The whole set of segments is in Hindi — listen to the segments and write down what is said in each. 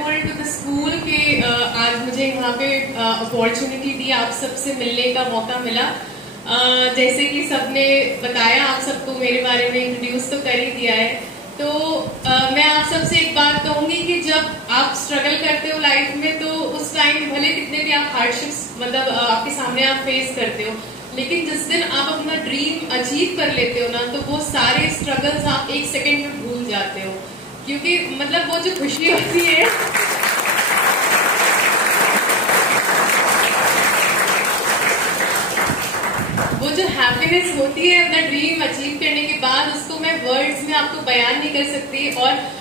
ग्रेटफुल टू द स्कूल कि आज मुझे यहाँ पे अपॉर्चुनिटी दी, आप सबसे मिलने का मौका मिला। जैसे कि सबने बताया, आप सबको मेरे बारे में इंट्रोड्यूस तो कर ही दिया है। तो मैं आप सबसे एक बात कहूंगी कि जब आप स्ट्रगल करते हो लाइफ में, तो उस टाइम भले कितने भी आप हार्डशिप्स मतलब आपके सामने आप फेस करते हो, लेकिन जिस दिन आप अपना ड्रीम अचीव कर लेते हो ना, तो वो सारे स्ट्रगल्स आप एक सेकेंड में भूल जाते हो। क्योंकि मतलब वो जो खुशी होती है, वो जो हैप्पीनेस होती है अपना ड्रीम अचीव करने के बाद, उसको मैं वर्ड्स में आपको बयान नहीं कर सकती। और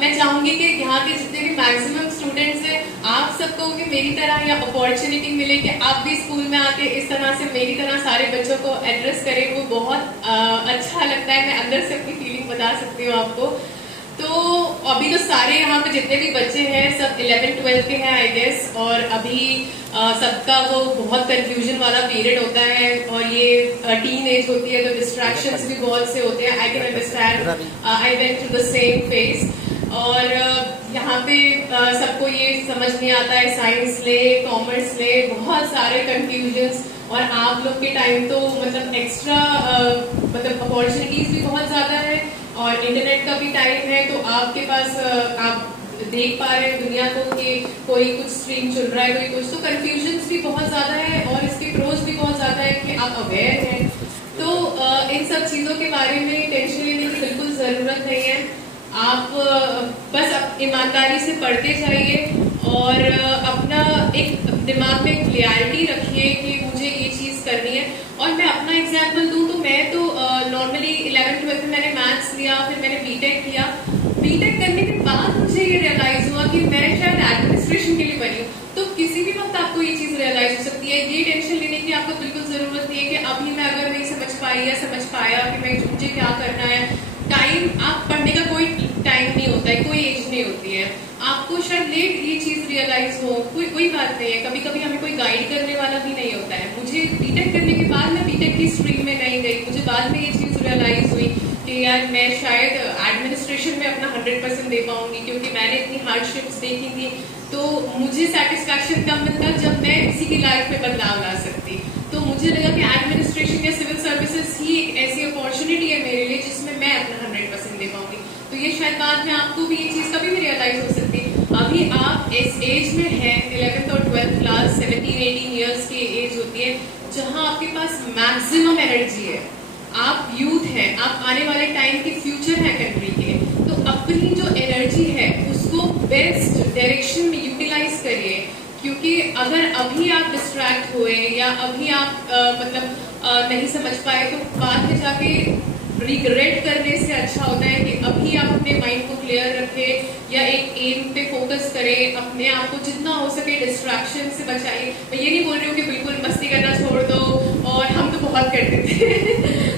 मैं चाहूंगी कि यहाँ के जितने भी मैक्सिमम स्टूडेंट्स हैं, आप सबको भी मेरी तरह या अपॉर्चुनिटी मिले कि आप भी स्कूल में आके इस तरह से मेरी तरह सारे बच्चों को एड्रेस करें। वो बहुत अच्छा लगता है। मैं अंदर से अपनी फीलिंग बता सकती हूँ आपको। तो अभी तो सारे यहाँ पे जितने भी बच्चे हैं सब 11-12 के हैं आई गेस, और अभी सबका वो बहुत कंफ्यूजन वाला पीरियड होता है, और ये टीन एज होती है, तो डिस्ट्रैक्शंस भी बहुत से होते हैं। I can understand, I went through the same phase. और यहाँ पे सबको ये समझ नहीं आता है, साइंस ले कॉमर्स ले, बहुत सारे कंफ्यूजन्स। और आप लोग के टाइम तो मतलब एक्स्ट्रा मतलब अपॉर्चुनिटीज भी बहुत ज्यादा है, और इंटरनेट का भी टाइम है। तो आपके पास आप देख पा रहे हैं दुनिया को कि कोई कुछ स्ट्रीम चल रहा है, कोई कुछ, तो कंफ्यूजन्स भी बहुत ज्यादा है, और इसके प्रोज भी बहुत ज्यादा है कि आप अवेयर हैं। तो इन सब चीजों के बारे में टेंशन लेने की बिल्कुल जरूरत नहीं है। आप बस ईमानदारी से पढ़ते जाइए, और अपना एक दिमाग में क्लियरिटी रखिए कि मुझे ये चीज करनी है। और मैं अपना एग्जाम्पल दूं तो मैं तो नॉर्मली 11-12 में मैंने मैथ्स लिया, फिर मैंने बीटेक किया। बीटेक करने के बाद मुझे ये रियलाइज हुआ कि मैं शायद एडमिनिस्ट्रेशन के लिए बनी हूँ। तो किसी भी वक्त आपको ये चीज रियलाइज हो सकती है। ये टेंशन लेने की आपको बिल्कुल जरूरत नहीं है कि अभी मैं अगर नहीं समझ पाई या समझ पाया कि मुझे क्या करना है। टाइम, आप पढ़ने का कोई टाइम नहीं होता है, कोई एज नहीं होती है। आपको शायद लेट ये चीज रियलाइज हो, कोई बात नहीं है। कभी कभी हमें कोई गाइड करने वाला भी नहीं होता है। मुझे बीटेक करने के बाद मैं बीटेक की स्ट्रीम में नहीं गई, मुझे बाद में ये चीज रियलाइज हुई कि यार मैं शायद एडमिनिस्ट्रेशन में अपना 100% दे पाऊंगी, क्योंकि मैंने इतनी हार्डशिप्स देखी थी। तो मुझे सेटिस्फैक्शन तब मिलता जब मैं किसी की लाइफ में बदलाव ला सकती। तो मुझे लगा कि एडमिनिस्ट्रेशन या सिविल सर्विसेज ही एक ऐसी अपॉर्चुनिटी है मेरे लिए जिसमें मैं अपना 100% दे पाऊंगी। तो ये शायद बाद में आपको भी ये चीज कभी भी रियलाइज हो सकती है। अभी आप इस एज में हैं, 11th और 12th क्लास, 17-18 ईयर्स की एज होती है, जहां आपके पास मैक्सिमम एनर्जी है। आप यूथ हैं, आप आने वाले टाइम के फ्यूचर है कंट्री के। तो अपनी जो एनर्जी है उसको बेस्ट डायरेक्शन में यूटिलाइज करिए, क्योंकि अगर अभी आप डिस्ट्रैक्ट हुए या अभी आप नहीं समझ पाए, तो बाद में जाके रिग्रेट करने से अच्छा होता है कि अभी आप अपने माइंड को क्लियर रखें या एक एम पे फोकस करें। अपने आप को जितना हो सके डिस्ट्रैक्शन से बचाइए। मैं ये नहीं बोल रही हूँ कि बिल्कुल मस्ती करना छोड़ दो, और हम तो बहुत करते थे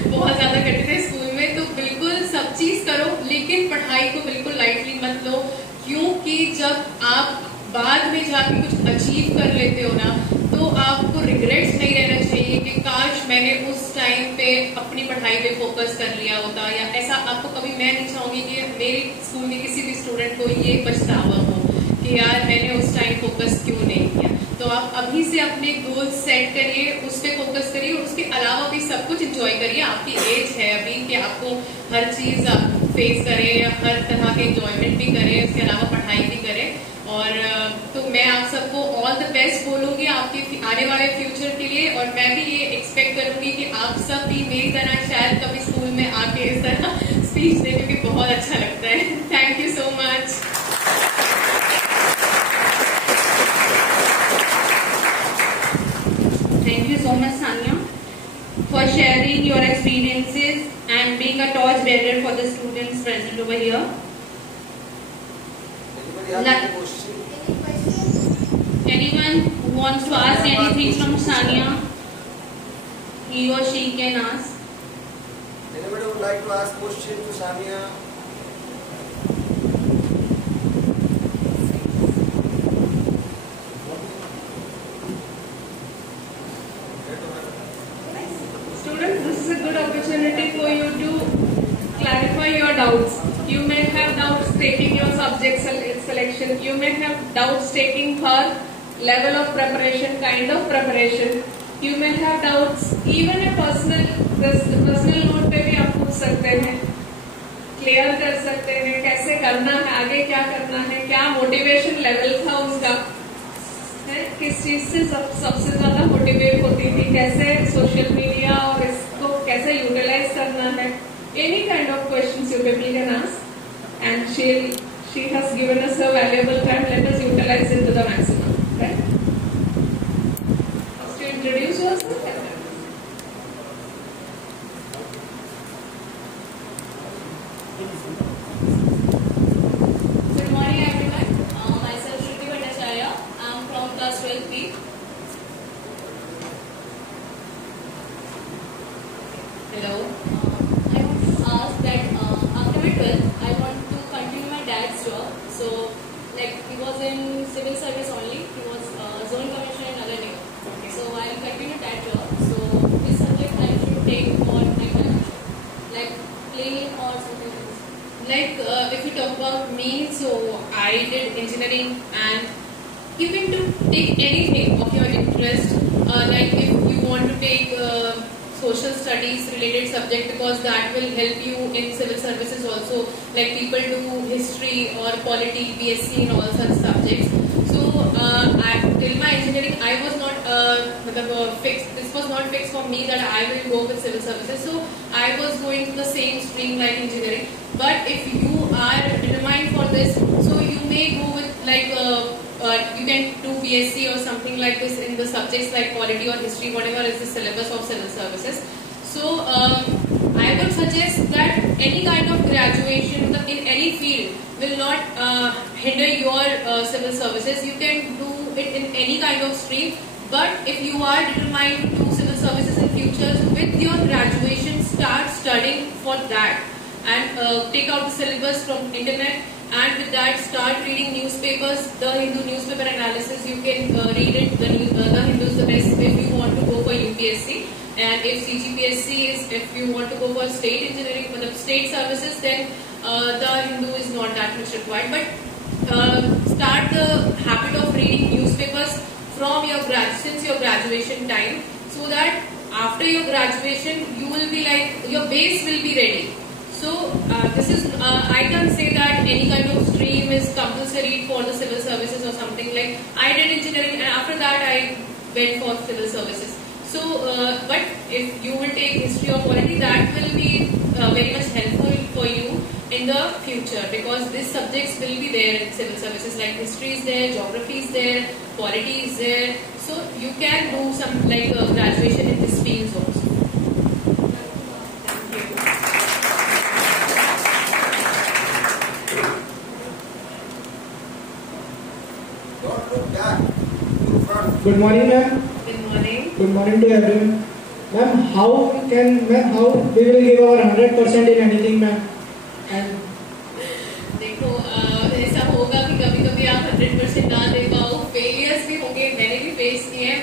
बहुत ज्यादा करते थे स्कूल में। तो बिल्कुल सब चीज करो, लेकिन पढ़ाई को बिल्कुल लाइटली मत लो, क्योंकि जब आप बाद में जाके कुछ अचीव कर लेते हो ना, तो आपको रिग्रेट्स नहीं रहना चाहिए कि काश मैंने उस टाइम पे अपनी पढ़ाई पे फोकस कर लिया होता। या ऐसा आपको कभी, मैं नहीं चाहूंगी कि मेरे स्कूल के किसी भी स्टूडेंट को ये पछतावा हो कि यार मैंने उस टाइम फोकस क्यों नहीं किया। तो आप अभी से अपने गोल्स सेट करिए, उस पर फोकस करिए, और उसके अलावा भी सब कुछ एंजॉय करिए। आपकी एज है अभी कि आपको हर चीज आप फेस करें, हर तरह के एंजॉयमेंट भी करें, उसके अलावा पढ़ाई भी करें। और तो मैं आप सबको ऑल द बेस्ट बोलूंगी आपके आने वाले फ्यूचर के लिए। और मैं भी ये एक्सपेक्ट करूंगी कि आप सब भी मेरी तरह शायद कभी स्कूल में आके इस तरह स्पीच दें, क्योंकि बहुत अच्छा लगता है। Thank you so much. Thank you so much, Sanya, for sharing your experiences and being a torch bearer for the students present over here. Anyone who wants to ask anything from Sanya, he or she can ask. Anybody would like to ask question to Sanya? Students, this is a good opportunity for you to clarify your doubts. You may have doubts taking your subject selection You may have doubts taking her level of preparation, kind of preparation. You may have doubts even a personal note पे भी आप पूछ सकते हैं, क्लियर कर सकते हैं कैसे करना है, आगे क्या करना है, क्या मोटिवेशन लेवल था उनका, है किस चीज से सबसे ज्यादा मोटिवेट होती थी, कैसे सोशल मीडिया और इसको कैसे यूटिलाइज करना है. Any kind of questions you people can ask, and she has given us a valuable time. Let us utilize it to the maximum. Right? First, you introduce yourself. Good morning, everyone. Myself Shruti Bhattacharya. I am from class 12B. Hello. I want to ask that after my 12th, I want to continue my dad's job. So, like he was in civil service only. He was zone commissioner in Nagar Nigam. Okay. So I will continue that job. So this subject I should take for my graduation, like plain or something like this. Like if you talk about me, so I did engineering, and you can take anything of your interest. Like if you want to take social studies related subject, because that will help you in civil services also. Like people do history or polity, BSc in all such subjects. So till my engineering, I was not fixed. This was not fixed for me that I will go with civil services. So I was going to the same stream like engineering. But if you are determined for this, so you may go with like you can do BSc or something like this in the subjects like polity or history, whatever is the syllabus of civil services. So I would suggest that any kind of graduation in any field will not hinder your civil services. You can do it in any kind of stream. But if you are determined to do civil services in future, so with your graduation, start studying for that, and take out the syllabus from internet, and with that start reading newspapers. The Hindu newspaper analysis, you can read it. The Hindu is the best if you want to go for UPSC, and if CGPSC is if you want to go for state engineering, for the state services, then the Hindu is not that much required. But start the habit of reading newspapers from your since your graduation time, so that after your graduation you will be like your base will be ready. So this is I can't say that any kind of stream is compulsory for the civil services or something. Like I did engineering, and after that I went for civil services. So but if you will take history or polity, that will be very much helpful for you in the future, because these subjects will be there in civil services. Like history is there, geography is there, polity is there. So you can do some like graduation in these fields also. Good morning, ma'am. Good morning. Good morning to everyone. Ma'am, how we will give our 100% in anything, ma'am? And देखो ऐसा होगा कि कभी कभी आप 100% ना दे पाओ, फेलियर्स भी होंगे, मैंने भी फेस किए हैं.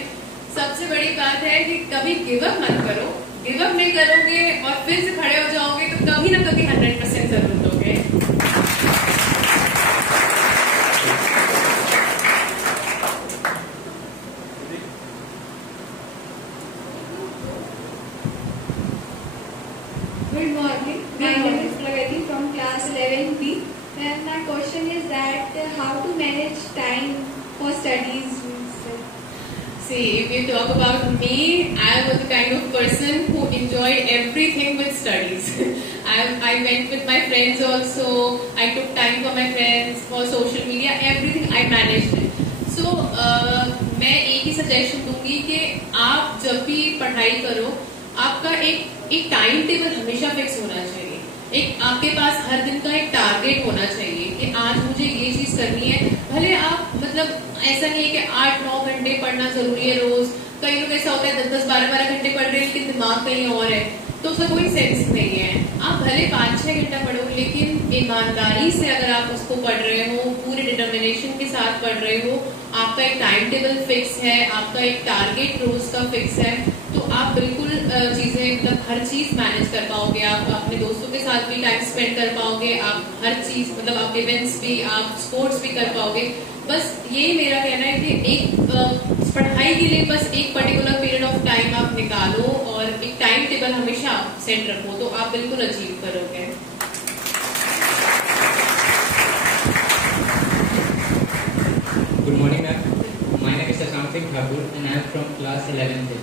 सबसे बड़ी बात है कि कभी गिव अप मत करो. गिव अप नहीं करोगे और फिर से खड़े हो जाओगे तो कभी ना कभी 100% जरूर दोगे. Good morning. My name is Pragati from class 11B. And my question is that how to manage time for studies? See, if you talk about me, I was the kind of person who enjoyed everything with studies. I went with my friends also. I took time for my friends, for social media, everything I managed it. So, मैं एक ही सजेशन दूंगी कि आप जब भी पढ़ाई करो, आपका एक टाइम टेबल हमेशा फिक्स होना चाहिए. एक आपके पास हर दिन का एक टारगेट होना चाहिए कि आज मुझे ये चीज करनी है. भले आप मतलब ऐसा नहीं है कि 8-9 घंटे पढ़ना जरूरी है रोज. कई लोग ऐसा होता है 10-12 घंटे पढ़ रहे हैं लेकिन दिमाग कहीं और है, तो उसका कोई सेंस नहीं है. आप भले 5-6 घंटा पढ़ो, लेकिन ईमानदारी से अगर आप उसको पढ़ रहे हो, पूरे डिटर्मिनेशन के साथ पढ़ रहे हो, आपका एक टाइम टेबल फिक्स है, आपका एक टारगेट रोज का फिक्स है, तो आप बिल्कुल चीजें मतलब हर चीज मैनेज कर पाओगे, आप अपने दोस्तों के साथ भी टाइम स्पेंड कर पाओगे, आप हर चीज मतलब आप इवेंट्स भी, आप स्पोर्ट्स भी कर पाओगे। बस ये मेरा कहना है कि एक पढ़ाई के लिए बस एक पर्टिकुलर पीरियड ऑफ टाइम आप निकालो और एक टाइम टेबल हमेशा सेट रखो, तो आप बिल्कुल अचीव करोगे। Good morning, ma'am. My name is Shashank Singh Thakur and I am from class 11th.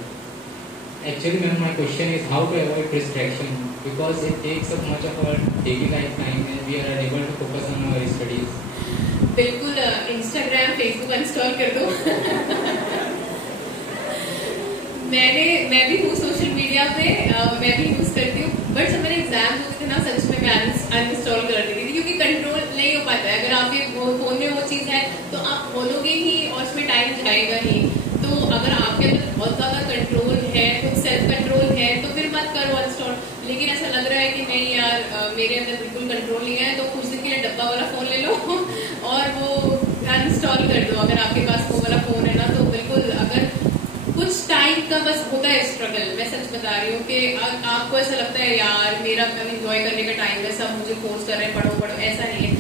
Actually, ma'am, my question is how to avoid distraction because it takes up much of our daily life time and we are unable to focus on our studies. बिल्कुल इंस्टाग्राम फेसबुक अनइंस्टॉल कर दो। मैं भी हूँ सोशल मीडिया पे, मैं भी यूज करती हूँ, बट जब मेरे एग्जाम होते थे ना सच में मैं अनइंस्टॉल कर देती थी क्योंकि कंट्रोल नहीं हो पाता है। अगर आपके फोन में वो चीज है तो आप बोलोगे ही और उसमें टाइम जाएगा ही। तो अगर आपके अंदर बहुत ज्यादा कंट्रोल है, कुछ सेल्फ कंट्रोल है, तो फिर मत करो अनइंस्टॉल। लेकिन ऐसा लग रहा है कि नहीं यार मेरे अंदर बिल्कुल कंट्रोल नहीं है, तो कुछ दिन के लिए डब्बा वाला फोन ले लो और वो अनइंस्टॉल कर दो। अगर आपके पास वो वाला फोन है ना, तो बिल्कुल अगर कुछ टाइम का बस होता है स्ट्रगल, मैं सच बता रही हूँ कि आपको ऐसा लगता है यार मेरा एंजॉय करने का टाइम है, सब मुझे फोर्स कर रहे हैं पढ़ो पढ़ो, ऐसा नहीं है।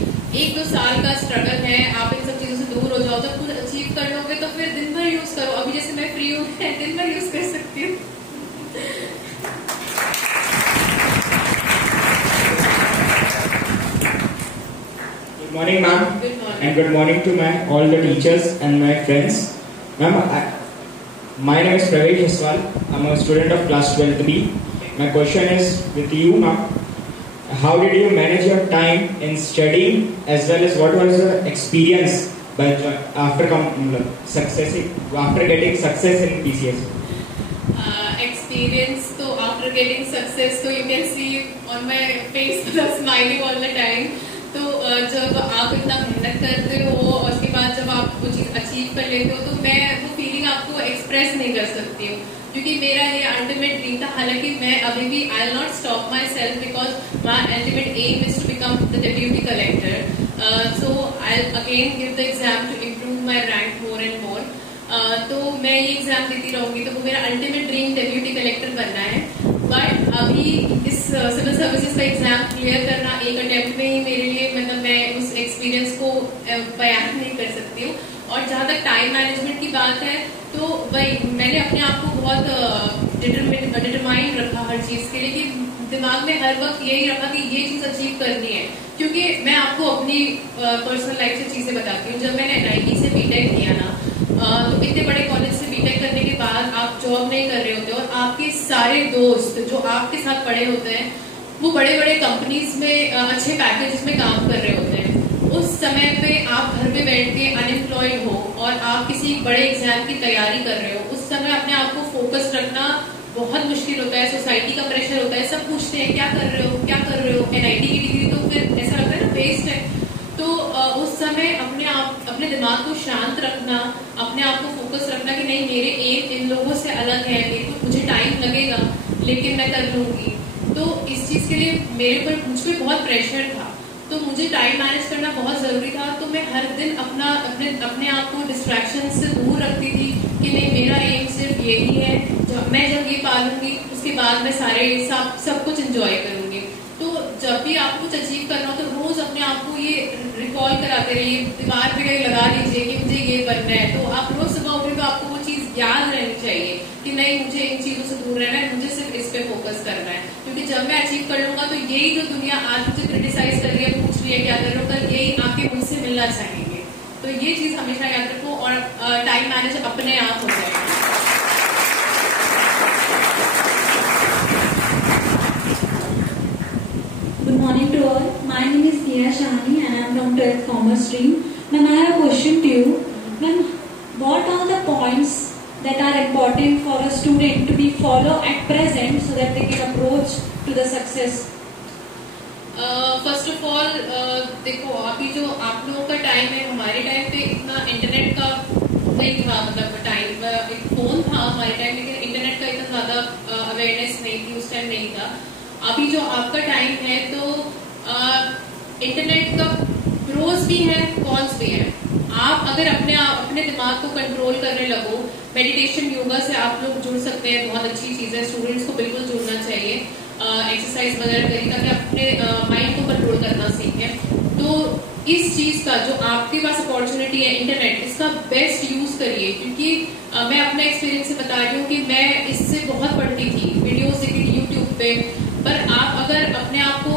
1-2 साल का स्ट्रगल है, आप इन सब चीजों से दूर हो जाओ, जब कुछ अचीव कर लोगे तो फिर दिन भर यूज करो। अभी जैसे मैं फ्री हूँ, दिन भर यूज कर सकती हूँ। Good morning, ma'am. Good morning. And good morning to all the teachers and my friends. Ma'am, my name is Pravesh Aswal. I'm a student of class 12th B. My question is with you, ma'am. How did you manage your time in studying as well as what was your experience after getting success in PCS? Experience, so after getting success, so you can see on my face smiling all the time. तो जब आप इतना मेहनत करते हो और उसके बाद जब आप वो चीज अचीव कर लेते हो, तो मैं वो फीलिंग आपको एक्सप्रेस नहीं कर सकती हूँ क्योंकि मेरा ये अल्टीमेट ड्रीम था। हालांकि मैं अभी भी I will not stop myself because my ultimate aim is to become the deputy collector. So I will again give the exam to improve my rank more and more. तो मैं ये एग्जाम देती रहूंगी, तो वो मेरा अल्टीमेट ड्रीम डेप्यूटी कलेक्टर बनना है। बट अभी इस सिविल सर्विसेज का एग्जाम क्लियर करना एक अटेम्प्ट में ही मेरे लिए मतलब मैं उस एक्सपीरियंस को बयान नहीं कर सकती हूँ। और जहाँ तक टाइम मैनेजमेंट की बात है, तो वही मैंने अपने आप को बहुत डिटरमाइंड रखा हर चीज के लिए कि दिमाग में हर वक्त यही रखा कि ये चीज अचीव करनी है। क्योंकि मैं आपको अपनी पर्सनल लाइफ से चीजें बताती हूँ। जब मैंने NIT से बीटेक किया ना, तो इतने बड़े कॉलेज से बीटेक करने के बाद आप जॉब नहीं कर रहे होते और आपके सारे दोस्त जो आपके साथ पढ़े होते हैं वो बड़े बड़े कंपनीज में अच्छे पैकेज में काम कर रहे होते हैं। उस समय पे आप घर पे बैठ के अनएम्प्लॉयड हो और आप किसी बड़े एग्जाम की तैयारी कर रहे हो, उस समय अपने आप को फोकस रखना बहुत मुश्किल होता है। सोसाइटी का प्रेशर होता है, सब पूछते हैं क्या कर रहे हो क्या कर रहे हो, NIT की डिग्री तो फिर ऐसा लगता है ना वेस्ट है। तो उस समय अपने दिमाग को शांत रखना, अपने आप को फोकस रखना कि नहीं मेरे एम इन लोगों से अलग है, मुझे टाइम लगेगा लेकिन मैं कर लूंगी। तो इस चीज के लिए मुझ पे बहुत प्रेशर था, तो मुझे टाइम मैनेज करना बहुत जरूरी था। तो मैं हर दिन अपने आप को डिस्ट्रैक्शन से दूर रखती थी कि नहीं मेरा एम सिर्फ यही है, मैं जब ये पालूंगी उसके बाद मैं सारे सब कुछ एंजॉय करूंगी। तो जब भी आपको कुछ अचीव करना हो तो रोज अपने आप को ये रिकॉल कराते रहिए, दीवार पे लगा लीजिए कि मुझे ये बनना है। तो आप रोज सुबह उठे तो आपको वो चीज याद रहनी चाहिए कि नहीं मुझे इन चीजों से दूर रहना है, मुझे सिर्फ इस पे फोकस करना है। क्योंकि जब मैं अचीव कर लूंगा तो यही जो दुनिया आज मुझे क्रिटिसाइज कर रही है, पूछ रही है क्या कर रहे हो, कल यही आके मुझसे मिलना चाहेंगे। तो ये चीज हमेशा याद रखो और टाइम मैनेज अपने आप हो जाएगा। Good morning to all. My name is Nia Shahani and I am from 12th Commerce stream. Ma'am, I have a question to you. Ma'am, what are the points that are important for a student to be follow at present so that they can approach to the success? First of all देखो अभी जो आप लोगों का टाइम है, हमारे टाइम पे इतना इंटरनेट का नहीं था, मतलब टाइम एक फोन था हमारे टाइम, लेकिन इंटरनेट का इतना ज्यादा अवेयरनेस नहीं थी, उस टाइम नहीं था। अभी जो आपका टाइम है तो इंटरनेट का प्रोज भी है कॉन्स भी है। आप अगर अपने दिमाग को कंट्रोल करने लगो मेडिटेशन योगा से आप लोग जुड़ सकते हैं, बहुत अच्छी चीज़ है, स्टूडेंट्स को बिल्कुल जुड़ना चाहिए। एक्सरसाइज वगैरह करें ताकि अपने माइंड को कंट्रोल करना सीखें। तो इस चीज़ का जो आपके पास अपॉर्चुनिटी है इंटरनेट, इसका बेस्ट यूज करिए, क्योंकि मैं अपने एक्सपीरियंस से बता रही हूँ कि मैं इससे बहुत पढ़ती थी, वीडियोस देखती थी यूट्यूब पे, पर आप अगर अपने आप को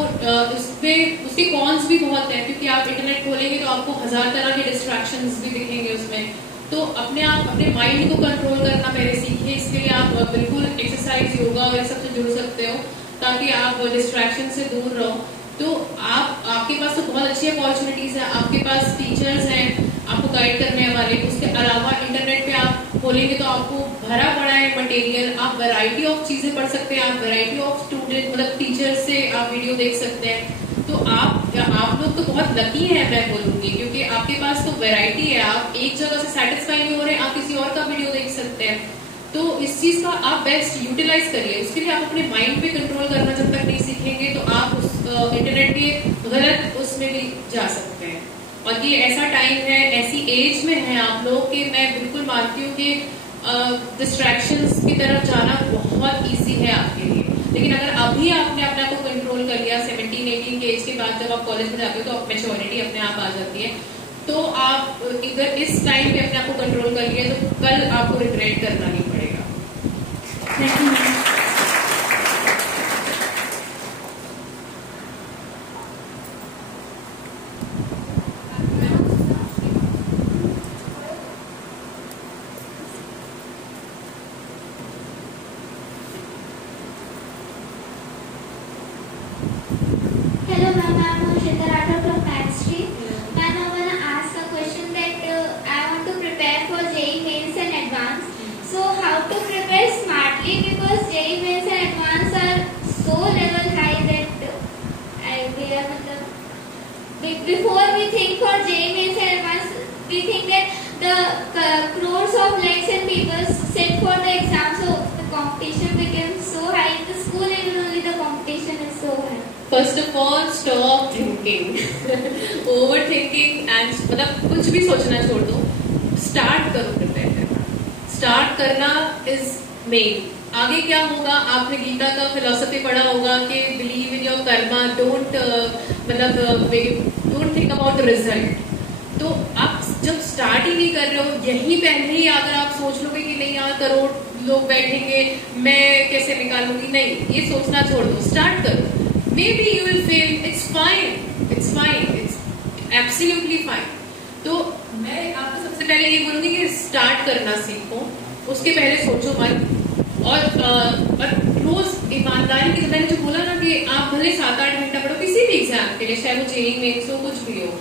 उसके कॉन्स भी बहुत हैं, क्योंकि आप इंटरनेट खोलेंगे तो आपको 1000 तरह के डिस्ट्रैक्शंस भी दिखेंगे उसमें। तो अपने आप अपने माइंड को कंट्रोल करना पहले सीखिए। इसके लिए आप बिल्कुल एक्सरसाइज, योगा और सबसे जुड़ सकते हो ताकि आप डिस्ट्रैक्शन से दूर रहो। तो आपके पास तो बहुत अच्छी अपॉर्चुनिटीज है, आपके पास टीचर्स हैं आपको गाइड करने वाले। उसके अलावा इंटरनेट पे आप खोलेंगे तो आपको भरा पड़ा है मटेरियल, आप वैरायटी ऑफ चीजें पढ़ सकते हैं, आप वैरायटी ऑफ स्टूडेंट मतलब टीचर्स से आप वीडियो देख सकते हैं। तो आप लोग तो बहुत लकी हैं मैं बोलूंगी, क्योंकि आपके पास तो वैरायटी है, आप एक जगह से सेटिस्फाई नहीं हो रहे, आप किसी और का वीडियो देख सकते हैं। तो इस चीज का आप बेस्ट यूटिलाइज करिए। उसके लिए आप अपने माइंड पे कंट्रोल करना जब तक नहीं सीखेंगे तो आप उस इंटरनेट के गलत उसमें भी जा सकते हैं। और ये ऐसा टाइम है, ऐसी एज में है आप लोग कि मैं बिल्कुल मानती हूँ कि डिस्ट्रैक्शंस की तरफ जाना बहुत इजी है आपके लिए। लेकिन अगर अभी आपने अपने आप को कंट्रोल कर लिया, 17-18 के एज के बाद जब आप कॉलेज में जाते हो तो मैच्योरिटी अपने आप आ जाती है। तो आप अगर इस टाइम पे अपने आप को कंट्रोल कर लिया तो कल आपको रिग्रेट करना नहीं पड़ेगा। Thank you. Hello ma'am, I am Harshita Rathod from Math Stream. Ma'am, I want to ask a question that I want to prepare for JEE Mains and Advanced. So how to prepare smartly, because JEE Mains and Advanced are so level high that we are before we think for JEE Mains and Advanced, we think that the crores of lakhs and people sit for the exam, so the competition becomes so high. In the school level only the competition is so high. First of all stop thinking, over thinking and मतलब कुछ भी सोचना छोड़ दो, स्टार्ट करो प्रिपेयर करना। स्टार्ट करना इज मेन। आगे क्या होगा, आपने गीता का फिलोसफी पढ़ा होगा कि believe in your Karma, don't think about the result. तो आप जब स्टार्ट ही नहीं कर रहे हो, यही पहले ही अगर आप सोच लोगे कि नहीं यार करोड़ लोग बैठेंगे मैं कैसे निकालूंगी, नहीं, ये सोचना छोड़ दो, स्टार्ट करो। Maybe you will fail. It's fine. It's fine. It's absolutely fine. तो मैं आपको सबसे पहले ये बोलूंगी कि स्टार्ट करना सीखो, उसके पहले सोचो मत। और रोज ईमानदारी की, मैंने जो बोला ना कि आप भले 7-8 घंटा पढ़ो किसी भी एग्जाम के लिए, चाहे वो JEE मेंस हो कुछ भी हो,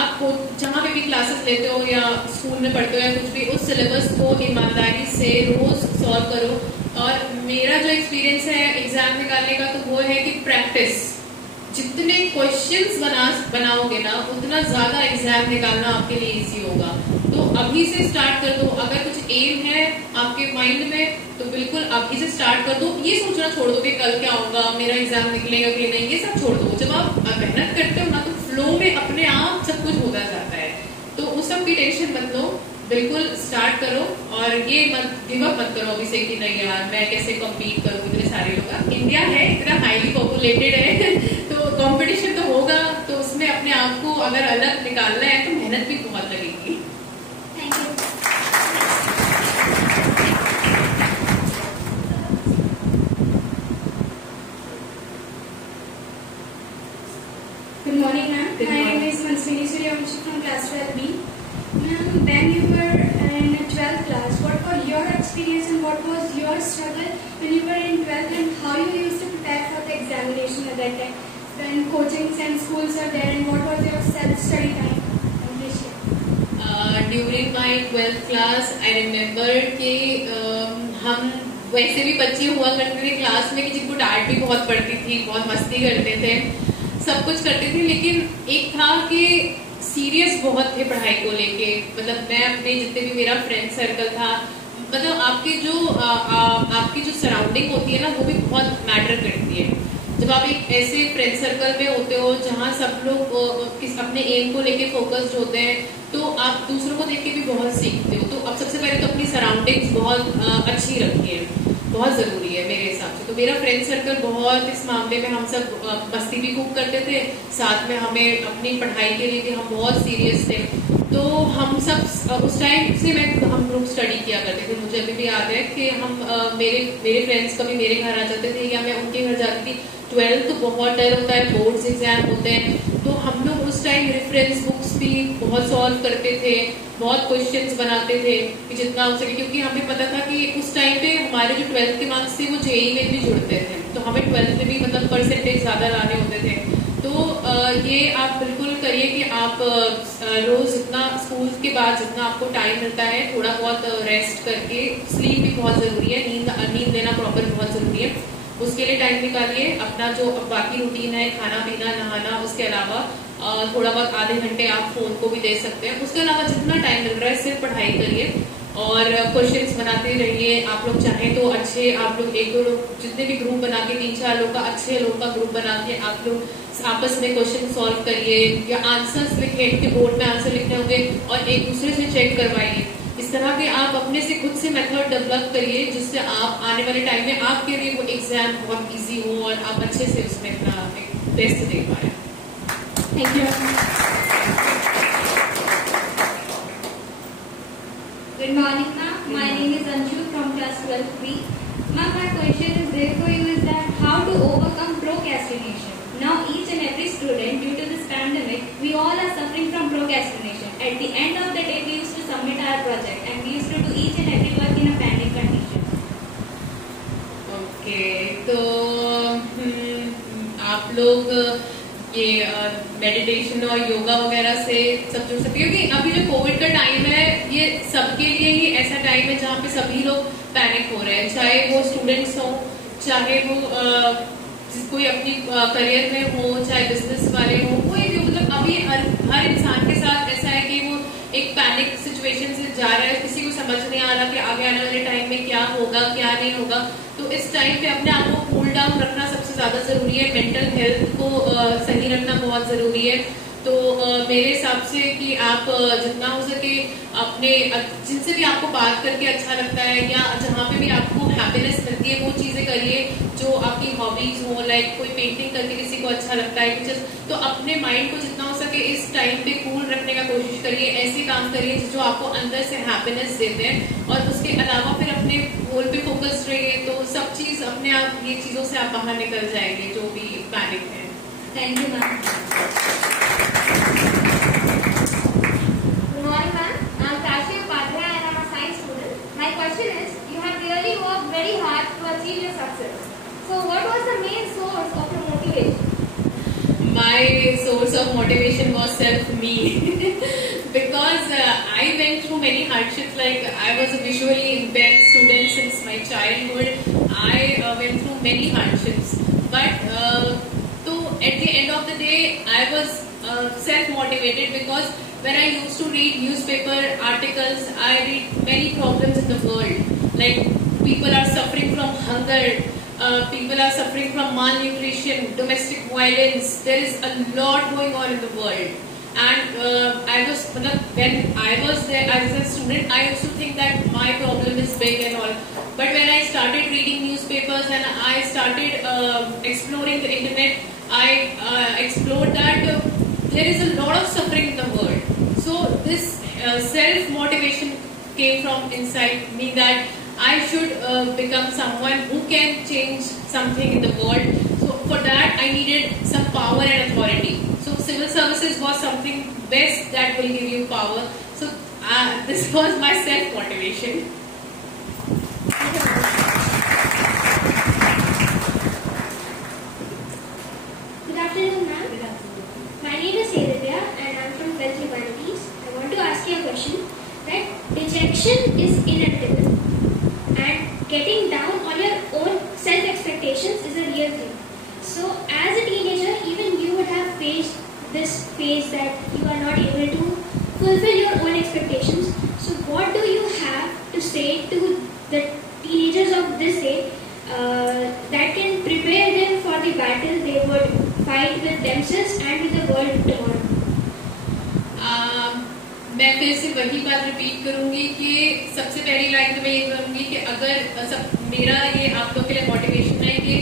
आप जहाँ पे भी क्लासेस लेते हो या स्कूल में पढ़ते हो या कुछ भी, उस सिलेबस को ईमानदारी से रोज सॉल्व करो। और मेरा जो एक्सपीरियंस है एग्जाम निकालने का तो वो है कि प्रैक्टिस, जितने क्वेश्चंस बनाओगे ना उतना ज्यादा एग्जाम निकालना आपके लिए इजी होगा। तो अभी से स्टार्ट कर दो। अगर कुछ एम है आपके माइंड में तो बिल्कुल अभी से स्टार्ट कर दो। ये सोचना छोड़ दो कि कल क्या होगा, मेरा एग्जाम निकलेगा कि नहीं, ये सब छोड़ दो। जब आप मेहनत करते हो ना तो फ्लो में अपने आप सब कुछ होता जाता है। तो उस सब की टेंशन मत लो, बिल्कुल स्टार्ट करो। और ये मत गिव अप मत करो अभी से कि नहीं यार मैं कैसे कम्पीट करूँ, इतने सारे लोग, इंडिया है इतना हाईली पॉपुलेटेड है तो कंपटीशन तो होगा। तो उसमें अपने आप को अगर अलग निकालना है तो मेहनत भी बहुत लगेगी। Thank you. Good morning, ma'am. My name is Mansini Suryavanshi from class 12B. Ma'am, when you were in 12th class, what was your experience and what was your struggle when you were in 12th, and how you used to prepare for the examination at that time? When coachings and schools are there, and what was your self-study time? During my 12th class, I remember कि हम वैसे भी बच्चे हुआ करते थे क्लास में कि जिनको डांट भी बहुत पड़ती थी, बहुत मस्ती करते थे, सब कुछ करते थे, लेकिन एक था कि सीरियस बहुत थे पढ़ाई को लेके। मतलब मैं अपने जितने भी मेरा फ्रेंड सर्कल था, मतलब आपकी जो सराउंडिंग होती है ना वो भी बहुत मैटर करती है। जब आप एक ऐसे फ्रेंड सर्कल में होते हो जहाँ सब लोग अपने एम को लेके फोकस्ड होते हैं तो आप दूसरों को देख के भी बहुत सीखते हो। तो अब सबसे पहले तो अपनी सराउंडिंग्स बहुत अच्छी रखी है, बहुत ज़रूरी है मेरे हिसाब से। तो मेरा फ्रेंड सर्कल बहुत इस मामले में, हम सब मस्ती भी खूब करते थे, साथ में हमें अपनी पढ़ाई के लिए भी हम बहुत सीरियस थे। तो हम सब उस टाइम से हम ग्रुप स्टडी किया करते थे। मुझे अभी भी याद है कि हम मेरे फ्रेंड्स कभी मेरे घर आ जाते थे या मैं उनके घर जाती थी। 12th तो बहुत डर होता है, बोर्ड्स एग्जाम होते हैं, तो हम लोग उस टाइम रेफरेंस बुक्स भी बहुत सॉल्व करते थे, बहुत क्वेश्चंस बनाते थे कि जितना हो सके, क्योंकि हमें पता था कि उस टाइम पे हमारे जो 12th के मार्क्स थे वो जेईई में भी जुड़ते थे, तो हमें 12th में भी मतलब परसेंटेज ज्यादा लाने होते थे। तो ये आप बिल्कुल करिए कि आप रोज जितना स्कूल के बाद जितना आपको टाइम मिलता है, थोड़ा बहुत रेस्ट करके, स्लीप भी बहुत जरूरी है, नींद लेना प्रॉपर बहुत जरूरी है, उसके लिए टाइम निकालिए। अपना जो बाकी रूटीन है, खाना पीना नहाना, उसके अलावा थोड़ा बहुत आधे घंटे आप फोन को भी दे सकते हैं। उसके अलावा जितना टाइम मिल रहा है सिर्फ पढ़ाई करिए और क्वेश्चंस बनाते रहिए। आप लोग चाहें तो अच्छे, आप लोग 1-2 लोग जितने भी ग्रुप बना के 3-4 लोग का, अच्छे लोग का ग्रुप बना के आप लोग आपस में क्वेश्चन सॉल्व करिए या आंसर्स लिखे, क्योंकि बोर्ड में आंसर लिखने होंगे, और एक दूसरे से चेक करवाइए। इस तरह के आप अपने से खुद से मेथड डेवलप करिए जिससे आप आने वाले टाइम में आपके लिए वो एग्जाम बहुत इजी हो और आप अच्छे से उसमें अपना बेस्ट दे पाए। Thank you. Good morning, ma'am. My name is Anshu from class 12B. Ma'am, my question is there for you is that how to overcome procrastination. Now, each and every student, due to this pandemic, we all are suffering from procrastination. At the end of the day, we used to submit our project and we used to do each and every work in a panic condition. Okay, तो आप लोग ये मेडिटेशन और योगा वगैरह से सब जुड़ सकते हैं, क्योंकि अभी जो कोविड का टाइम है ये सबके लिए ही ऐसा टाइम है जहाँ पे सभी लोग पैनिक हो रहे हैं, चाहे वो स्टूडेंट्स हो, चाहे वो कोई अपनी करियर में हो, चाहे बिजनेस वाले हो, कोई भी, मतलब अभी हर इंसान के साथ ऐसा है कि वो एक पैनिक सिचुएशन से जा रहा है, किसी को समझ नहीं आ रहा कि आगे आने वाले टाइम में क्या होगा क्या नहीं होगा। तो इस टाइम पे अपने आप को कूल डाउन रखना सबसे ज्यादा जरूरी है, मेंटल हेल्थ को सही रखना बहुत जरूरी है। तो मेरे हिसाब से कि आप जितना हो सके अपने जिनसे भी आपको बात करके अच्छा लगता है या जहाँ पे भी आपको हैप्पीनेस मिलती है वो चीजें करिए जो आपकी हॉबीज हो, लाइक कोई पेंटिंग करके किसी को अच्छा लगता है कुछ, तो अपने माइंड को जितना हो सके इस टाइम पे कूल रखने का कोशिश करिए, ऐसे काम करिए जो आपको अंदर से हैप्पीनेस देते हैं, और उसके अलावा फिर अपने गोल पे फोकस्ड रहिए, तो सब चीज अपने आप ये चीजों से आप बाहर निकल जाएंगे जो भी पैनिक है। Thank you, ma'am. Good morning, ma'am. I'm Kashi Upadhyay and I'm a science student. My question is, you have really worked very hard to achieve your success. So what was the main source of your motivation? My source of motivation was self-me. Because I went through many hardships, like I was a visually impaired student since my childhood. I went through many hardships. But at the end of the day, I was self-motivated because when I used to read newspaper articles, I read many problems in the world. Like people are suffering from hunger, people are suffering from malnutrition, domestic violence. There is a lot going on in the world. And when I was there as a student, I used to think that my problem is big and all. But when I started reading newspapers and I started exploring the internet, I explored that there is a lot of suffering in the world. So this self-motivation came from inside me that I should become someone who can change something in the world. So for that I needed some power and authority. So civil services was something best that will give you power. So this was my self-motivation. Good afternoon, ma'am. My name is Hedavya and I'm from 12th Humanities. I want to ask you a question. That rejection is inevitable and getting down on your own self-expectations is a real thing. So as a teenager, even you would have faced this phase that you are not able to fulfill your own expectations. So what do you have to say to the teenagers of this age that can prepare them for the battle they would fight with themselves and with the world tomorrow? मैं फिर से वही बात रिपीट करूंगी कि सबसे पहली लाइन तो मैं ये करूंगी कि अगर मेरा ये आप लोग के लिए मोटिवेशन है कि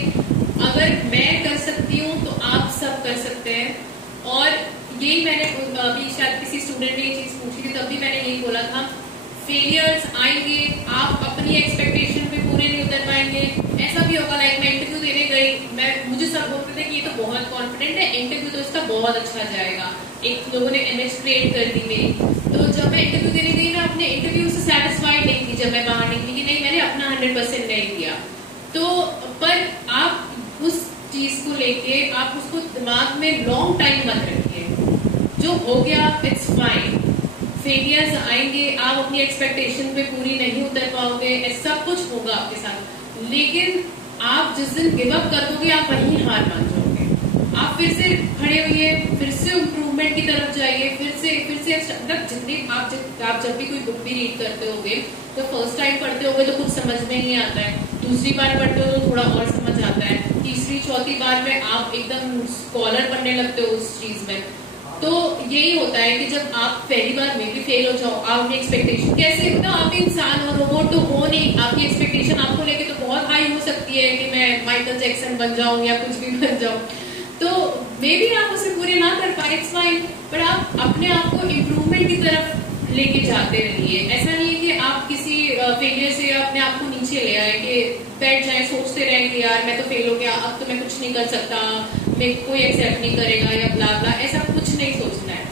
अगर मैं कर सकती हूँ तो आप सब कर सकते हैं। और यही मैंने अभी शायद किसी स्टूडेंट ने ये चीज पूछी थी, तब भी मैंने यही बोला था, फेलियर्स आएंगे, आप अपनी एक्सपेक्टेशन पे पूरे नहीं उतर पाएंगे। ऐसा भी होगा, लाइक मैं इंटरव्यू देने गई, मुझे सब बोलते थे कि ये तो बहुत कॉन्फिडेंट है, इंटरव्यू तो इसका बहुत अच्छा जाएगा। एक लोगों ने इमेज क्रिएट कर दी मेरी। तो जब मैं इंटरव्यू देने गई, मैं अपने इंटरव्यू से सेटिस्फाइड नहीं थी। जब मैं बाहर निकली कि नहीं, मैंने अपना 100% नहीं दिया। तो पर आप उस चीज को लेके आप उसको दिमाग में लॉन्ग टाइम मत रखिए। जो हो गया इट्स फाइन, फेलियर्स आएंगे, आप अपनी एक्सपेक्टेशन पे पूरी नहीं उतर पाओगे, सब कुछ होगा आपके साथ। लेकिन आप जिस दिन गिव अप कर दोगे, आप वहीं हार मान जाओगे। आप फिर से खड़े होइए, फिर से इम्प्रूवमेंट की तरफ जाइए, फिर से मतलब जितनी आप जब भी कोई बुक भी रीड करते होगे, तो फर्स्ट टाइम पढ़ते होगे तो कुछ समझ में नहीं आता है, दूसरी बार पढ़ते हो तो थोड़ा और समझ आता है, तीसरी चौथी बार में आप एकदम स्कॉलर बनने लगते हो उस चीज में। तो यही होता है कि जब आप पहली बार में भी फेल हो जाओ, आप अपनी एक्सपेक्टेशन कैसे, मतलब आप इंसान हो, रोबोट तो हो नहीं, आपकी एक्सपेक्टेशन आपको लेके तो बहुत हाई हो सकती है कि मैं माइकल जैक्सन बन जाऊं या कुछ भी बन जाऊं। तो मे भी आप उसे पूरे ना कर पाए, इट्स फाइन, पर आप अपने आप को इम्प्रूवमेंट की तरफ लेके जाते रहिए। ऐसा नहीं है कि आप किसी फेलियर से अपने आप को नीचे ले आए कि बैठ जाए सोचते रहे कि यार मैं तो फेल हो गया, अब तो मैं कुछ नहीं कर सकता, मैं कोई एक्सेप्ट नहीं करेगा या ब्ला ब्ला, ऐसा कुछ नहीं सोचना है।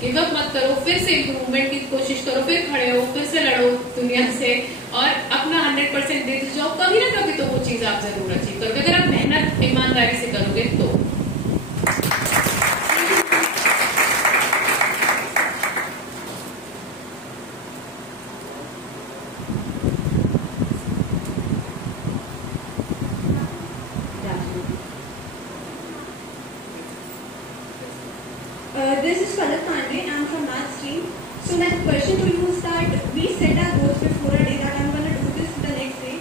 गिव अप मत करो, फिर से इम्प्रूवमेंट की कोशिश करो, फिर खड़े हो, फिर से लड़ो दुनिया से और अपना 100% देते जाओ। कभी ना कभी तो वो चीज आप जरूर अचीव करोगे, अगर आप मेहनत ईमानदारी से करोगे तो। This is Palak Pandey. I'm from math stream. So my question to you is that we set our goals before a day that I'm going to do this the next day.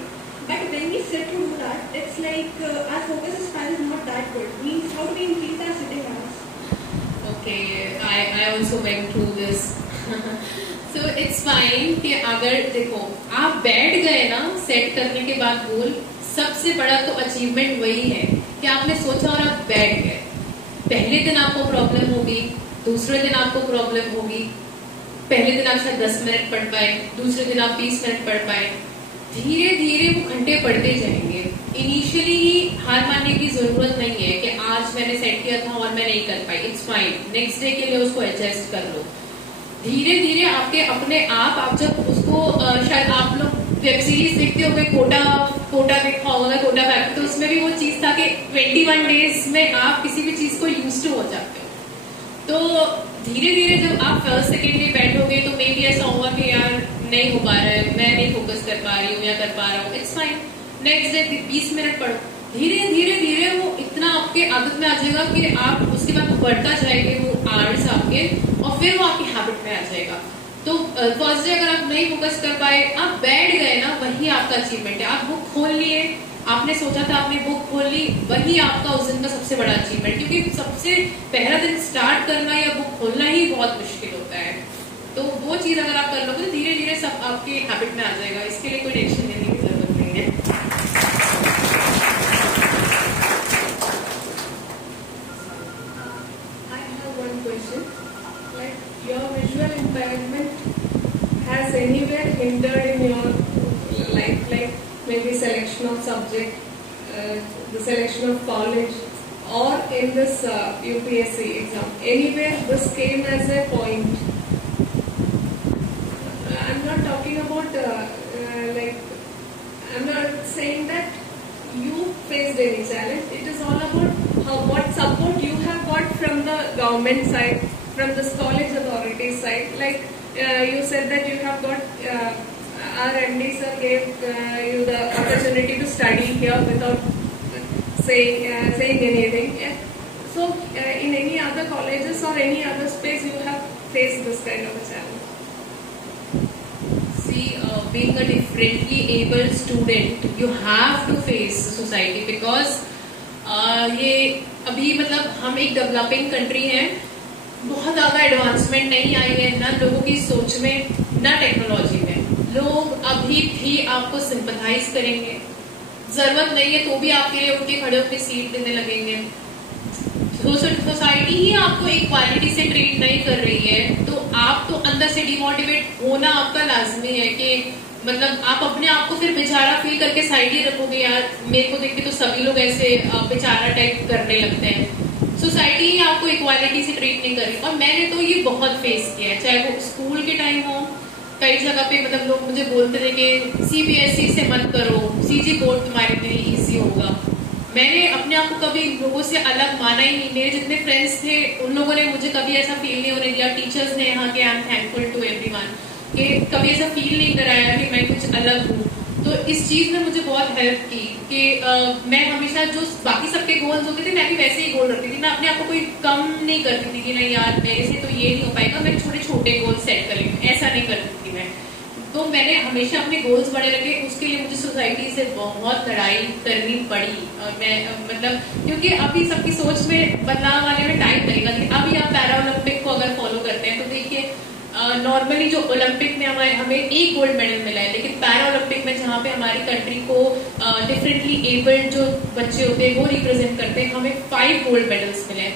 But when we set to do that, it's like our focus span is not that good. Means how do we increase our sitting hours? Okay, I also went through this. So it's fine कि अगर देखो आप बैठ गए ना सेट करने के बाद गोल, सबसे बड़ा तो अचीवमेंट वही है कि आपने सोचा और आप बैठ गए। पहले दिन आपको प्रॉब्लम होगी, दूसरे दिन आपको प्रॉब्लम होगी, पहले दिन आप शायद 10 मिनट पढ़ पाए, दूसरे दिन आप 20 मिनट पढ़ पाए, धीरे धीरे वो घंटे पढ़ते जाएंगे। इनिशियली ही हार मानने की जरूरत नहीं है कि आज मैंने सेट किया था और मैं नहीं कर पाई, इट्स फाइन, नेक्स्ट डे के लिए उसको एडजस्ट कर लो। धीरे धीरे आपके अपने आप जब उसको शायद आप लोग वेब सीरीज देखते होंगे, कोटा देखा होगा, कोटा फैक्ट्री, तो उसमें भी वो चीज था कि 21 डेज में आप किसी भी चीज को यूज टू हो जाते हो। तो धीरे धीरे जब आप फर्स्ट सेकेंड डे बैठोगे तो मे बी ऐसा होगा कि यार नहीं हो पा रहा है, मैं नहीं फोकस कर पा रही हूँ या कर पा रहा हूँ, it's fine, next day 20 minute पढ़ो। धीरे धीरे धीरे वो इतना आपके आदत में आ जाएगा कि आप उसके बाद बढ़ता जाएंगे वो आवर्स आपके, और फिर वो आपकी हैबिट में आ जाएगा। तो फर्स्ट डे अगर आप नहीं फोकस कर पाए, आप बैठ गए ना, वही आपका अचीवमेंट है। आप बुक खोल लिए, आपने सोचा था आपने बुक खोल ली, वही आपका उस दिन का सबसे बड़ा अचीवमेंट, क्योंकि सबसे पहला दिन स्टार्ट करना या बुक खोलना ही बहुत मुश्किल होता है। तो वो चीज अगर आप कर लोगे तो धीरे धीरे सब आपके हैबिट में आ जाएगा, इसके लिए कोई टेंशन लेने की जरूरत नहीं है। Your visual impairment has anywhere hindered in your life, like maybe selection of subject, the selection of college, or in this UPSC exam, anywhere this came as a point. I'm not talking about I'm not saying that you faced any challenge. It is all about what support you have got from the government side, from this college authority side. Like you said that you have got our MD sir gave you the opportunity to study here without saying anything. So in any other colleges or any other space you have faced this kind of a challenge? See, being a differently able student, you have to face society because ये अभी मतलब हम एक डेवलपिंग कंट्री हैं, बहुत ज्यादा एडवांसमेंट नहीं आई है ना लोगों की सोच में, ढूंढना टेक्नोलॉजी में, लोग अभी भी आपको सिंपथाइज करेंगे, जरूरत नहीं है तो भी आपके लिए उठ के खड़े होकर सीट देने लगेंगे। सोसाइटी ही आपको इक्वालिटी से ट्रीट नहीं कर रही है, तो आप तो अंदर से डिमोटिवेट होना आपका लाजमी है कि मतलब आप अपने आप को फिर बेचारा फील करके साइड ही रखोगे, यार मेरे को देख के तो सभी लोग ऐसे बेचारा टाइप करने लगते हैं। सोसाइटी ही आपको इक्वालिटी से ट्रीट नहीं कर रही, और मैंने तो ये बहुत फेस किया है, चाहे वो स्कूल के टाइम हो, कई जगह पे मतलब लोग मुझे बोलते थे कि CBSE से मत करो, CG बोर्ड तुम्हारे लिए इजी होगा। मैंने अपने आप को कभी लोगों से अलग माना ही नहीं। मेरे जितने फ्रेंड्स थे उन लोगों ने मुझे कभी ऐसा फील नहीं होने दिया, टीचर्स ने यहाँ के I am thankful to everyone कि कभी ऐसा फील नहीं कराया कि मैं कुछ अलग हूँ। तो इस चीज ने मुझे बहुत हेल्प की कि मैं हमेशा जो बाकी सबके गोल्स होते थे मैं भी वैसे ही गोल रखती थी। मैं अपने आप को कोई कम नहीं करती थी कि नहीं यार मेरे से तो ये नहीं हो पाएगा, मैं छोटे छोटे गोल सेट कर लेती, ऐसा नहीं करती थी मैं। तो मैंने हमेशा अपने गोल्स बड़े रखे, उसके लिए मुझे सोसाइटी से बहुत लड़ाई करनी पड़ी। और मैं मतलब क्योंकि अभी सबकी सोच में बदलाव आने में टाइम लगेगा। अभी आप पैरा ओलंपिक को अगर फॉलो करते हैं तो देखिए नॉर्मली जो ओलंपिक में हमें 1 गोल्ड मेडल मिला है, लेकिन पैरा ओलंपिक में जहाँ पे हमारी कंट्री को डिफरेंटली एबल्ड जो बच्चे होते हैं वो रिप्रेजेंट करते हैं, हमें 5 गोल्ड मेडल्स मिले हैं।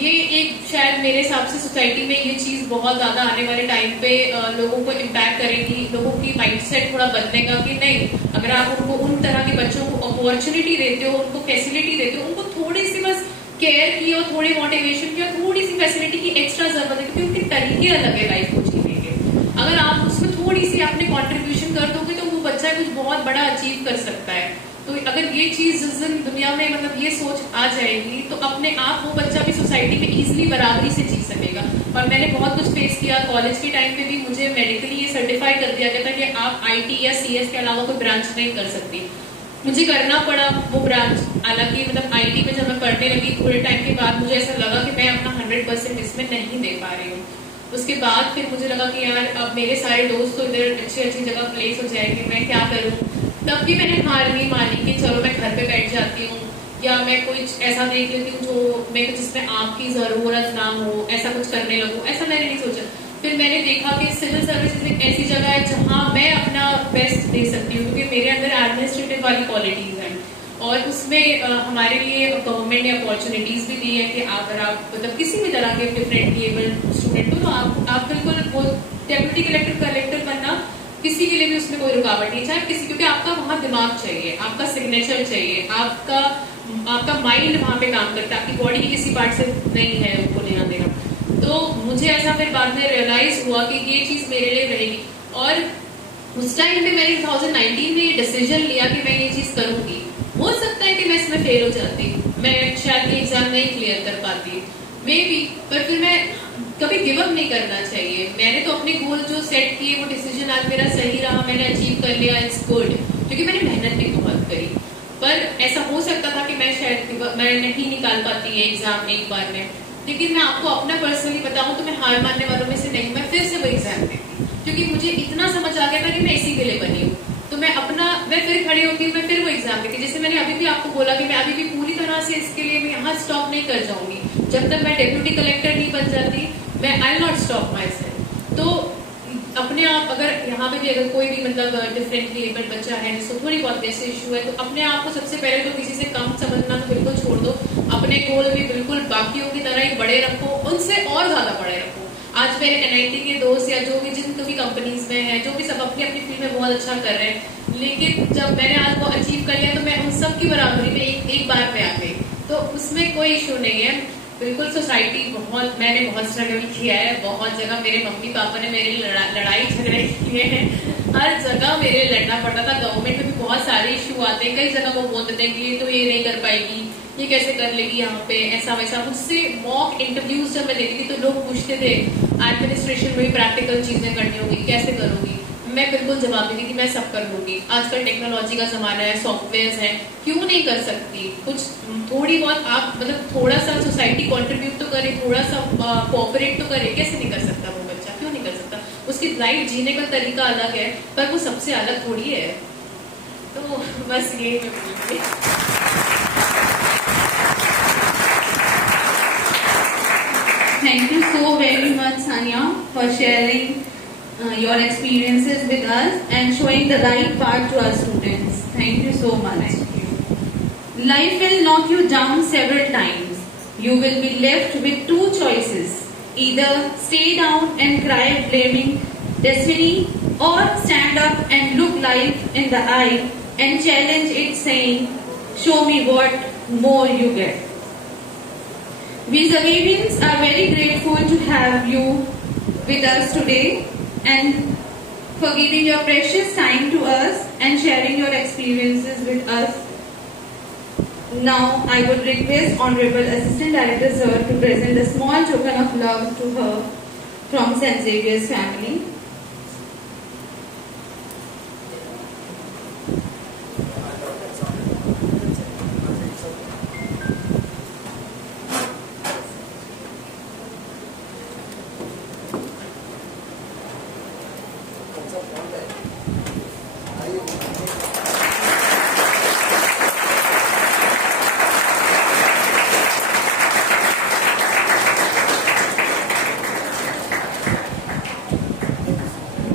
ये एक शायद मेरे हिसाब से सोसाइटी में ये चीज बहुत ज्यादा आने वाले टाइम पे लोगों को इम्पैक्ट करेगी। लोगों की माइंडसेट थोड़ा बदलेगा कि नहीं, अगर आप उनको उन तरह के बच्चों को अपॉर्चुनिटी देते हो, उनको फैसिलिटी देते हो, उनको थोड़ी सी बस केयर की और थोड़ी मोटिवेशन की और थोड़ी सी फैसिलिटी की एक्स्ट्रा जरूरत है, क्योंकि उनके तरीके अलग है लाइफ को जीने के। अगर आप उसमें थोड़ी सी अपने कॉन्ट्रीब्यूशन कर दोगे तो वो बच्चा कुछ बहुत बड़ा अचीव कर सकता है। तो अगर ये चीज जिस दिन दुनिया में मतलब ये सोच आ जाएगी तो अपने आप वो बच्चा भी सोसाइटी में इजीली बराबरी से जी सकेगा। और मैंने बहुत कुछ फेस किया कॉलेज के टाइम पे भी, मुझे मेडिकली ये सर्टिफाई कर दिया गया था कि आप IT या CS के अलावा कोई ब्रांच नहीं कर सकती। मुझे करना पड़ा वो ब्रांच, हालांकि मतलब IT में जब मैं पढ़ने लगी थोड़े टाइम के बाद मुझे ऐसा लगा कि मैं अपना 100% इसमें नहीं दे पा रही हूँ। उसके बाद फिर मुझे लगा कि यार अब मेरे सारे दोस्त तो इधर अच्छी जगह प्लेस हो जाएंगे, मैं क्या करूँ। तब भी मैंने हार नहीं मानी कि चलो मैं घर पे बैठ जाती हूँ या मैं कुछ ऐसा देख लेती हूँ जो मेरे को जिसमें आपकी जरूरत ना हो, ऐसा कुछ करने लगूँ, ऐसा मैंने नहीं सोचा। फिर मैंने देखा कि सिविल सर्विसेज एक ऐसी जगह है जहाँ मैं अपना बेस्ट दे सकती हूँ, क्योंकि मेरे अंदर एडमिनिस्ट्रेटिव वाली क्वालिटीज हैं और उसमें हमारे लिए गवर्नमेंट ने अपॉर्चुनिटीज भी दी है कि अगर आप मतलब किसी भी तरह के डिफरेंटली एबल्ड स्टूडेंट हो तो आप बिल्कुल वो डेप्यूटी कलेक्टर बनना किसी के लिए भी उसमें कोई रुकावट नहीं, चाहे किसी, क्योंकि आपका वहाँ दिमाग चाहिए, आपका सिग्नेचर चाहिए, आपका माइंड वहाँ पे काम करता है, आपकी बॉडी की किसी पार्ट से नहीं है उनको लेना देना। तो मुझे ऐसा फिर बाद में रियलाइज हुआ कि ये चीज मेरे लिए रहेगी। और उस टाइम पे मैंने 2019 में ये डिसीजन लिया कि मैं ये चीज करूंगी। हो सकता है कि मैं इसमें फेल हो जाती, मैं शायद ये एग्जाम नहीं क्लियर कर पाती मे बी, पर फिर मैं कभी गिव अप नहीं करना चाहिए। मैंने तो अपने गोल जो सेट किए वो डिसीजन आज मेरा सही रहा, मैंने अचीव कर लिया, इट्स गुड, क्योंकि मैंने मेहनत भी बहुत करी। पर ऐसा हो सकता था कि मैं शायद मैं नहीं निकाल पाती है एग्जाम एक बार में, लेकिन मैं आपको अपना पर्सनली बताऊं तो मैं हार मानने वालों में से नहीं, मैं फिर से वो एग्जाम देती, क्योंकि मुझे इतना समझ आ गया था कि मैं इसी के लिए बनी हूँ। तो मैं फिर खड़ी होती हूँ, मैं फिर वो एग्जाम देती। जैसे मैंने अभी भी आपको बोला कि मैं अभी भी पूरी तरह से इसके लिए मैं यहाँ स्टॉप नहीं कर जाऊंगी, जब तक मैं डेप्यूटी कलेक्टर नहीं बन जाती मैं आई नॉट स्टॉप माई सेल्फ। तो अपने आप अगर यहाँ पे भी अगर कोई भी मतलब डिफरेंटली एबल्ड बच्चा है जिसको थोड़ी बहुत वैसे इशू है, तो अपने आप को सबसे पहले तो किसी से कम समझना तो बिल्कुल छोड़ दो, अपने गोल भी बिल्कुल बाकियों की तरह ही बड़े रखो, उनसे और ज्यादा बड़े रखो। आज मेरे NIT के दोस्त या जो भी जिन भी कंपनीज में है, जो भी सब अपनी अपनी फील्ड में बहुत अच्छा कर रहे हैं, लेकिन जब मैंने आज वो अचीव कर लिया तो मैं उन सब की बराबरी में एक बार में आ गई। तो उसमें कोई इशू नहीं है। बिल्कुल सोसाइटी मैंने बहुत स्ट्रगल किया है, बहुत जगह मेरे मम्मी पापा ने मेरे लड़ाई झगड़े किए हैं, हर जगह मेरे लड़ना पड़ता था। गवर्नमेंट में भी बहुत सारे इशू आते हैं, कई जगह वो बोलते थे कि तो ये नहीं कर पाएगी, ये कैसे कर लेगी यहाँ पे, ऐसा वैसा। मुझसे मॉक इंटरव्यूज जब मैं देती थी तो लोग पूछते थे एडमिनिस्ट्रेशन में प्रैक्टिकल चीजें करनी होगी, कैसे करोगी। मैं बिल्कुल जवाब देती थी मैं सब कर लूंगी, आजकल टेक्नोलॉजी का जमाना है, सॉफ्टवेयर है, क्यों नहीं कर सकती। कुछ थोड़ी बहुत आप मतलब थोड़ा सा सोसाइटी कंट्रीब्यूट तो करे, थोड़ा सा कोऑपरेट तो करे, कैसे नहीं कर सकता वो बच्चा, क्यों नहीं कर सकता। उसकी लाइफ जीने का तरीका अलग है, पर वो सबसे अलग थोड़ी है। तो बस ये Thank you so very much, Sanya, for sharing your experiences with us and showing the right path to our students. Thank you so much. Life will knock you down several times. You will be left with two choices. Either stay down and cry blaming destiny, or stand up and look life in the eye and challenge it saying, show me what more you get. We Xaverians are very grateful to have you with us today and for giving your precious time to us and sharing your experiences with us. Now I would request Honorable Assistant Director Sir to present a small token of love to her from St. Xavier's family.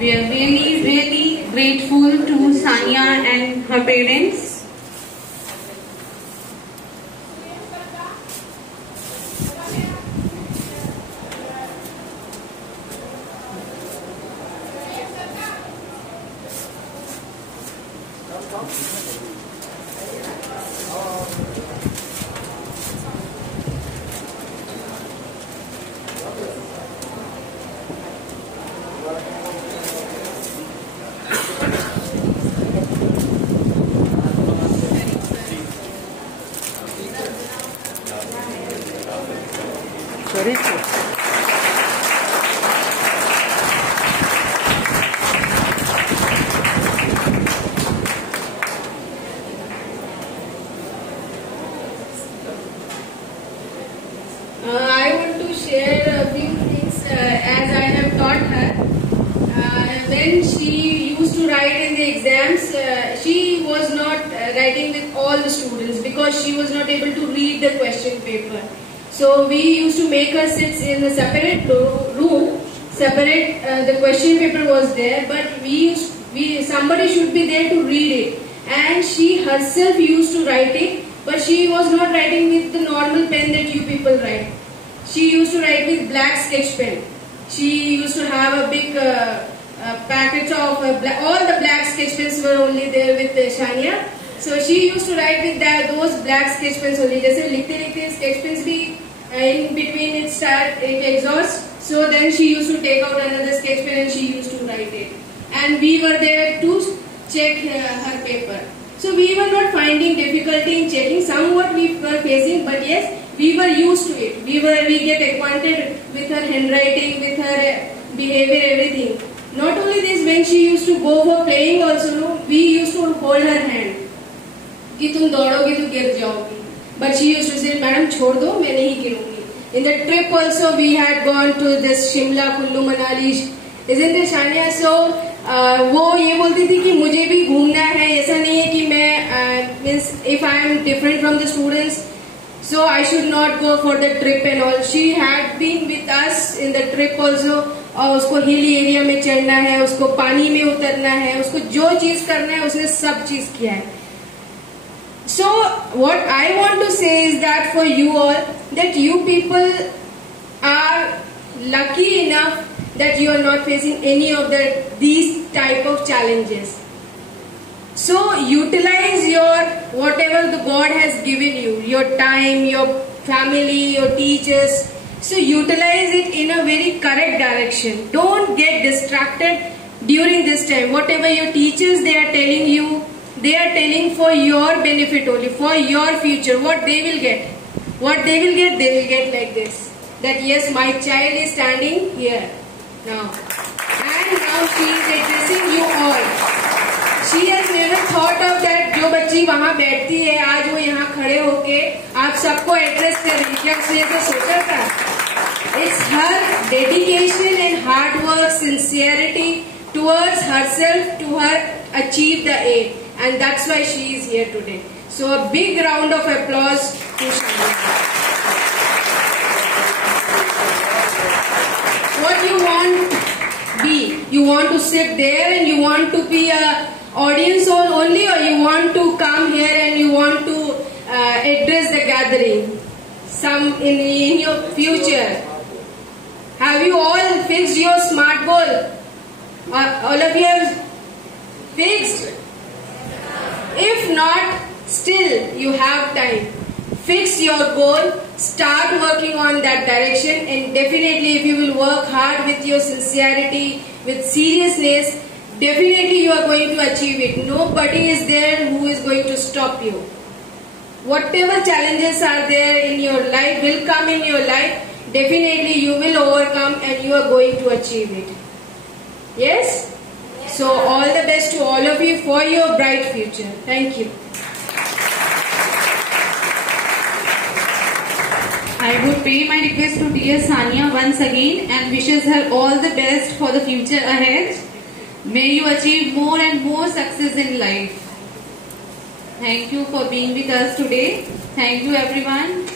We are really grateful to Sania and her parents. I want to share a few things as I have taught her. When she used to write in the exams, she was not writing with all the students because she was not able to read the question paper. So we used to make her sit in a separate room, separate. The question paper was there, but somebody should be there to read it. And she herself used to write it, but she was not writing with the normal pen that you people write. She used to write with black sketch pen. She used to have a big packet of all the black sketch pens were only there with Shania. So she used to write with those black sketch pens only. जैसे लिखते sketch pens भी in between it exhausts. So then she used to take out another sketch pen and she used to write it. And we were there to check her paper. So we were not finding difficulty in checking. Somewhat we were facing, but yes, we were used to it. We get acquainted with her handwriting, with her behavior, everything. Not only this, when she used to go for playing also, we used to hold her hand. कि तुम दौड़ोगे तो गिर जाओगी. But she used to say, "Madam, छोड़ दो, मैं नहीं गिरूंगी." In the trip also, we had gone to this Shimla, Kullu, Manali. Isn't it, Shania? So वो ये बोलती थी कि मुझे भी घूमना है. ऐसा नहीं है कि मैं means if I am different from the students, so I should not go for the trip and all. She had been with us in the trip also. और उसको हिली एरिया में चढ़ना है, उसको पानी में उतरना है, उसको जो चीज करना है उसने सब चीज किया है. So what I want to say is that for you all, that you people are lucky enough that you are not facing any of these type of challenges. So utilize your whatever the God has given you, your time, your family, your teachers. So utilize it in a very correct direction. Don't get distracted during this time. Whatever your teachers they are telling you, they are telling for your benefit only, for your future. What they will get, they will get like this. That yes, my child is standing here now, and now she is addressing you all. She has never thought of that. जो बच्ची वहाँ बैठती है आज वो यहाँ खड़े होके आप सबको एड्रेस कर रही है, क्या उसने ऐसा सोचा था? It's her dedication and hard work, sincerity towards herself to her achieve the aim, and that's why she is here today. So a big round of applause to Shania. What you want be? You want to sit there and you want to be a audience only, or you want to come here and you want to address the gathering? Some in your future. Have you all fixed your smart goal? All of you have fixed? If not, still you have time. Fix your goal, start working on that direction, and definitely if you will work hard with your sincerity, with seriousness, definitely you are going to achieve it. Nobody is there who is going to stop you. Whatever challenges are there in your life will come in your life, definitely you will overcome and you are going to achieve it. Yes? So all the best to all of you for your bright future. Thank you. I would pay my request to dear Sania once again and wishes her all the best for the future ahead. May you achieve more and more success in life. Thank you for being with us today. Thank you everyone.